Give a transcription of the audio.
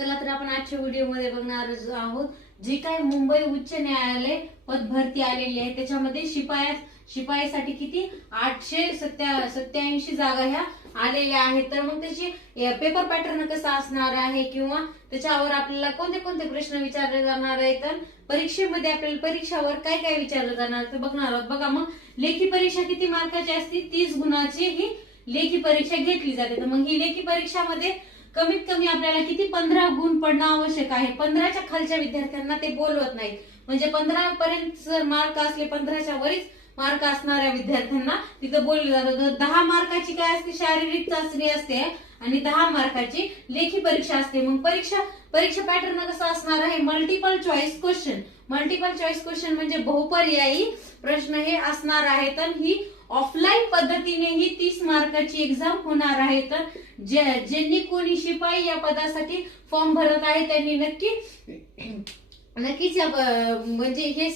चला तर आपण आजच्या व्हिडिओमध्ये बघणार आहोत जे काय मुंबई उच्च न्यायालय पद भरती आलेली आहे त्याच्यामध्ये शिपायासाठी किती 887 जागा ह्या आलेल्या आहेत। तर मग त्याची पेपर पॅटर्न कसा असणार आहे किंवा त्याच्यावर आपल्याला कोणते कोणते प्रश्न विचारले जाणार आहेत, तर परीक्षेमध्ये आपल्याला परीक्षावर काय काय विचारलं जाणार ते बघणार आहोत। बघा मग लेखी परीक्षा किती मार्काची असते, 30 गुणाची ही लेखी परीक्षा घेतली जाते। तर मग ही लेखी परीक्षामध्ये कमीत कमी आपल्याला किती 15 गुण पडणं आवश्यक आहे। 15च्या खालच्या विद्यार्थ्यांना ते बोलवत नाहीत, म्हणजे 15 पर्यंत जर मार्क असले 15च्या वरच मार्क असणाऱ्या विद्यार्थ्यांना तिथं बोललं जातं। 10 मार्काची काय असते, शारीरिक चाचणी असते आणि 10 मार्काची लेखी परीक्षा असते। मग परीक्षा पॅटर्न कसा असणार आहे, multiple choice question. Multiple choice question म्हणजे बहुपर्यायी प्रश्न हे असणार आहे। तर ही ऑफलाईन पद्धतीने ही 30 मार्काची एक्झाम होणार आहे। तर ज्यांनी कोणी शिपाई या पदासाठी फॉर्म भरत आहे त्यांनी नक्कीच म्हणजे हे